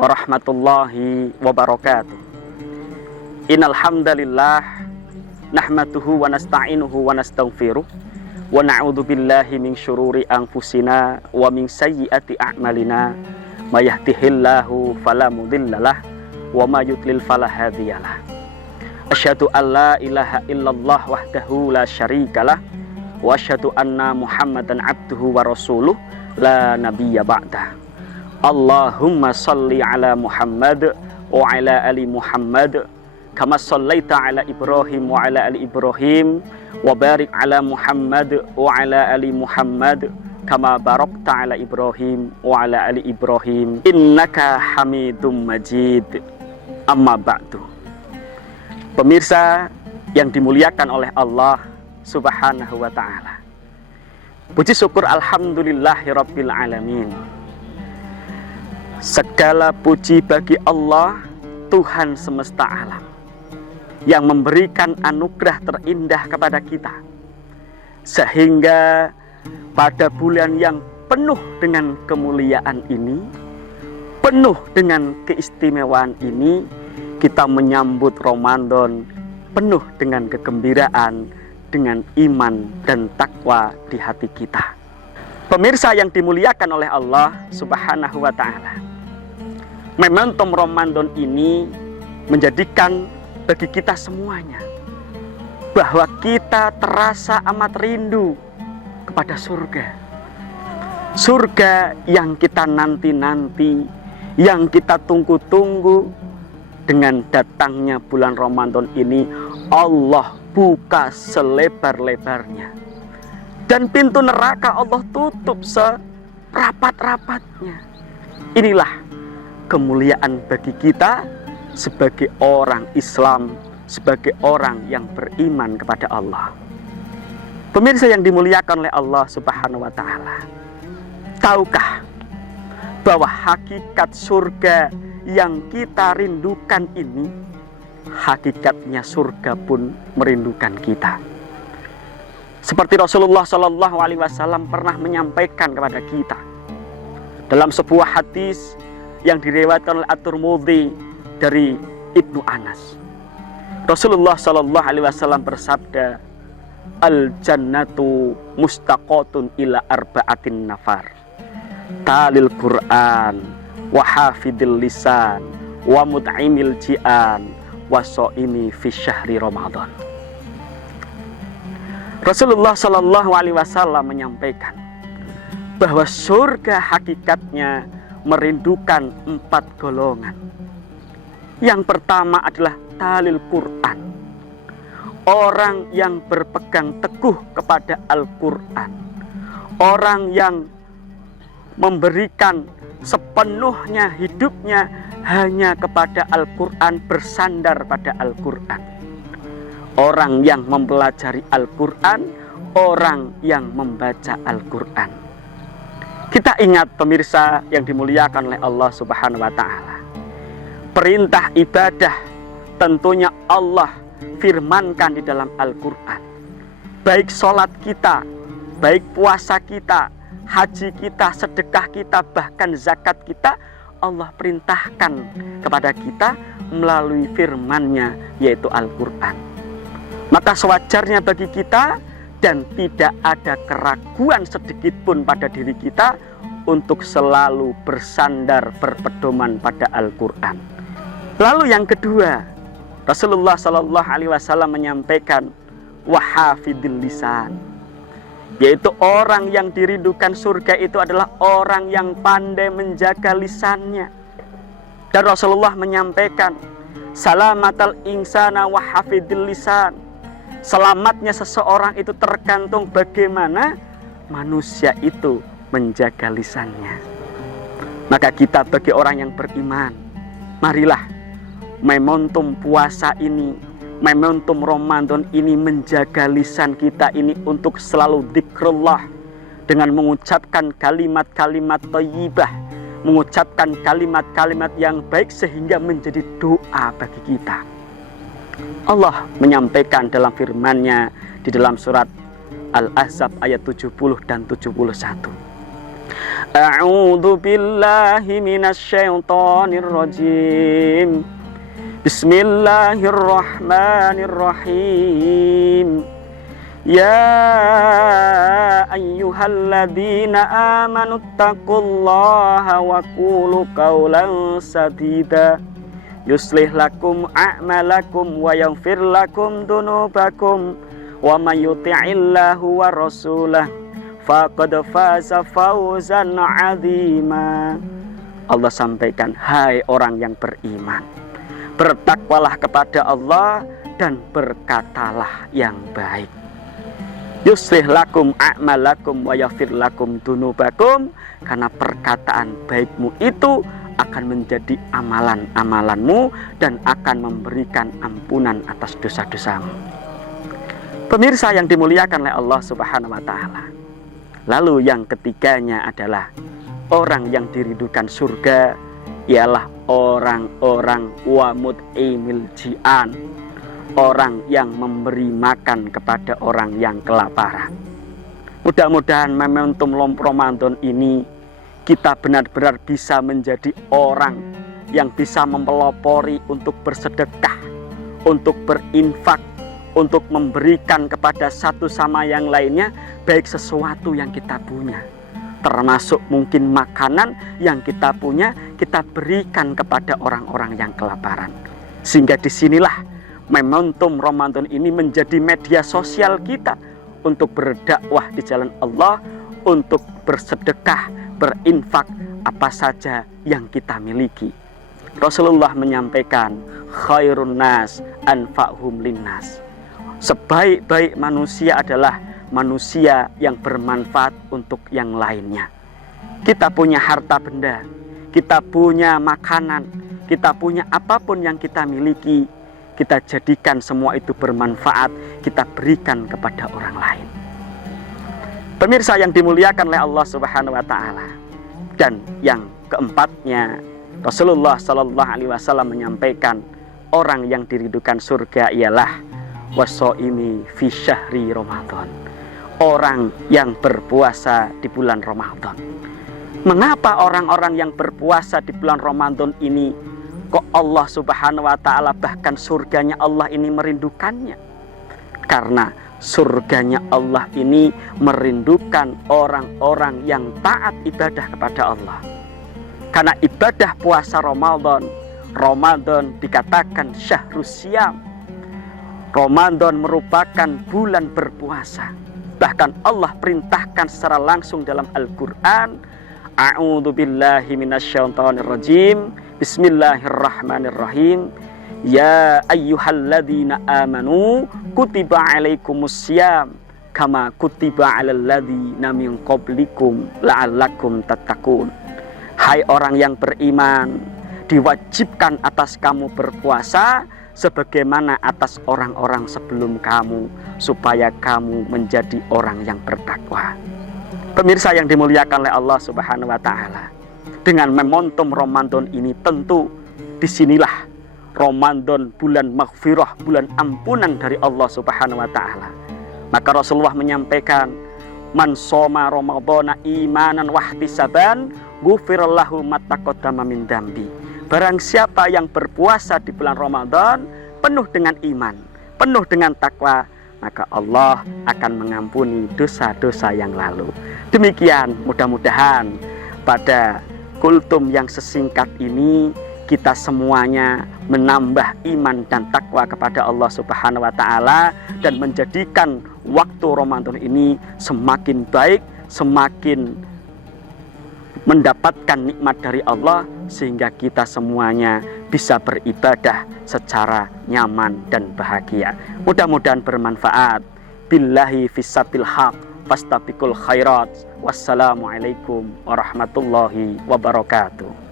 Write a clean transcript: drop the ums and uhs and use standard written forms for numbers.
warahmatullahi wabarakatuh. Innal hamdalillah nahmaduhu wa nasta'inuhu wa nastaghfiruh wa na'udzu billahi min syururi anfusina wa min sayyiati a'malina may yahdihillahu fala mudhillalah wa may yudlil fala hadiyalah. Asyhadu an la ilaha illallah wahdahu la syarikalah wa asyhadu anna Muhammadan abduhu wa rasuluh la nabiyya ba'dah. Allahumma salli ala Muhammad wa ala ali Muhammad kama sallaita ala Ibrahim wa ala ali Ibrahim wa barik ala Muhammad wa ala ali Muhammad kama barakta ala Ibrahim wa ala ali Ibrahim innaka Hamidum Majid. Amma ba'du. Pemirsa yang dimuliakan oleh Allah Subhanahu wa ta'ala, puji syukur alhamdulillahirabbil alamin. Segala puji bagi Allah, Tuhan semesta alam, yang memberikan anugerah terindah kepada kita, sehingga pada bulan yang penuh dengan kemuliaan ini, penuh dengan keistimewaan ini, kita menyambut Ramadan penuh dengan kegembiraan, dengan iman dan takwa di hati kita. Pemirsa yang dimuliakan oleh Allah Subhanahu wa ta'ala, momentum Ramadan ini menjadikan bagi kita semuanya bahwa kita terasa amat rindu kepada surga. Surga yang kita nanti-nanti, yang kita tunggu-tunggu. Dengan datangnya bulan Ramadan ini, Allah buka selebar-lebarnya, dan pintu neraka Allah tutup serapat-rapatnya. Inilah kemuliaan bagi kita sebagai orang Islam, sebagai orang yang beriman kepada Allah. Pemirsa yang dimuliakan oleh Allah Subhanahu wa ta'ala, tahukah bahwa hakikat surga yang kita rindukan ini, hakikatnya surga pun merindukan kita. Seperti Rasulullah Shallallahu Alaihi Wasallam pernah menyampaikan kepada kita dalam sebuah hadis yang diriwayatkan oleh At-Tirmidzi dari Ibnu Anas. Rasulullah Shallallahu Alaihi Wasallam bersabda, al jannatu mustaqatun ila arba'atin nafar, talil Quran wa hafidil lisan wa mut'imil ji'an wa so'imi fi syahri Ramadan. Rasulullah Shallallahu Alaihi Wasallam menyampaikan bahwa surga hakikatnya merindukan 4 golongan. Yang pertama adalah talil Quran, orang yang berpegang teguh kepada Al-Quran, orang yang memberikan sepenuhnya hidupnya hanya kepada Al-Quran, bersandar pada Al-Quran. Orang yang mempelajari Al-Quran, orang yang membaca Al-Quran. Kita ingat pemirsa yang dimuliakan oleh Allah Subhanahu wa ta'ala, perintah ibadah tentunya Allah firmankan di dalam Al-Quran. Baik sholat kita, baik puasa kita, haji kita, sedekah kita, bahkan zakat kita, Allah perintahkan kepada kita melalui firman-Nya, yaitu Al-Quran. Maka sewajarnya bagi kita, dan tidak ada keraguan sedikit pun pada diri kita untuk selalu bersandar berpedoman pada Al-Quran. Lalu yang kedua, Rasulullah Shallallahu Alaihi Wasallam menyampaikan wahafidil lisan, yaitu orang yang dirindukan surga itu adalah orang yang pandai menjaga lisannya. Dan Rasulullah menyampaikan, salamatal insana wa hafidil lisan, selamatnya seseorang itu tergantung bagaimana manusia itu menjaga lisannya. Maka kita bagi orang yang beriman, marilah momentum puasa ini, momentum Ramadan ini, menjaga lisan kita ini untuk selalu dzikrullah, dengan mengucapkan kalimat-kalimat thayyibah, mengucapkan kalimat-kalimat yang baik sehingga menjadi doa bagi kita. Allah menyampaikan dalam firman-Nya di dalam surat Al-Ahzab ayat 70 dan 71. A'udzu billahi minasyaitonir rajim. Bismillahirrahmanirrahim. Ya ayyuhalladzina amanu taqullaha wa qulu qawlan sadida yuslih lakum a'malakum wa yaghfir lakum dunubakum wa may yuti'illahu wa rasulahu faqad faza fawzan 'azima. Allah sampaikan, hai orang yang beriman, bertakwalah kepada Allah dan berkatalah yang baik. Yuslih lakum a'malakum wa yaghfir lakum dunubakum, karena perkataan baikmu itu akan menjadi amalan-amalanmu dan akan memberikan ampunan atas dosa-dosamu. Pemirsa yang dimuliakan oleh Allah Subhanahu wa taala. Lalu yang ketiganya adalah orang yang dirindukan surga ialah orang-orang wa mut'imil ji'an, orang yang memberi makan kepada orang yang kelaparan. Mudah-mudahan momentum Ramadan ini kita benar-benar bisa menjadi orang yang bisa mempelopori untuk bersedekah, untuk berinfak, untuk memberikan kepada satu sama yang lainnya, baik sesuatu yang kita punya, termasuk mungkin makanan yang kita punya, kita berikan kepada orang-orang yang kelaparan. Sehingga disinilah momentum Ramadan ini menjadi media sosial kita untuk berdakwah di jalan Allah, untuk bersedekah, berinfak apa saja yang kita miliki. Rasulullah menyampaikan, khairun nas anfa'hum linnas. Sebaik-baik manusia adalah manusia yang bermanfaat untuk yang lainnya. Kita punya harta benda, kita punya makanan, kita punya apapun yang kita miliki, kita jadikan semua itu bermanfaat, kita berikan kepada orang lain. Pemirsa yang dimuliakan oleh Allah Subhanahu wa taala. Dan yang keempatnya, Rasulullah sallallahu alaihi wasallam menyampaikan, orang yang dirindukan surga ialah wasoimi fi syahri Ramadan, orang yang berpuasa di bulan Ramadan. Mengapa orang-orang yang berpuasa di bulan Ramadan ini kok Allah Subhanahu wa taala, bahkan surganya Allah ini merindukannya? Karena surganya Allah ini merindukan orang-orang yang taat ibadah kepada Allah. Karena ibadah puasa Ramadan dikatakan syahrus syiyam. Ramadan merupakan bulan berpuasa. Bahkan Allah perintahkan secara langsung dalam Al-Quran, A'udzu billahi minasyaitonir rajim. Bismillahirrahmanirrahim. Ya ayyuhalladzina amanu kutiba alaikumussyam kama kutiba alal ladzina min qablikum la'allakum tattaqun. Hai orang yang beriman, diwajibkan atas kamu berpuasa sebagaimana atas orang-orang sebelum kamu, supaya kamu menjadi orang yang bertakwa. Pemirsa yang dimuliakan oleh Allah Subhanahu wa taala, dengan momentum Ramadan ini tentu disinilah Ramadan bulan maghfirah, bulan ampunan dari Allah Subhanahu wa taala. Maka Rasulullah menyampaikan, man shoma ramadhana imanan wahtisaban ghufirallahu ma taqaddama min dambi. Barang siapa yang berpuasa di bulan Ramadan penuh dengan iman, penuh dengan takwa, maka Allah akan mengampuni dosa-dosa yang lalu. Demikian, mudah-mudahan pada kultum yang sesingkat ini kita semuanya menambah iman dan takwa kepada Allah Subhanahu wa taala dan menjadikan waktu Ramadan ini semakin baik, semakin mendapatkan nikmat dari Allah, sehingga kita semuanya bisa beribadah secara nyaman dan bahagia. Mudah-mudahan bermanfaat. Billahi fissabil haq fastabiqul khairat. Wassalamualaikum warahmatullahi wabarakatuh.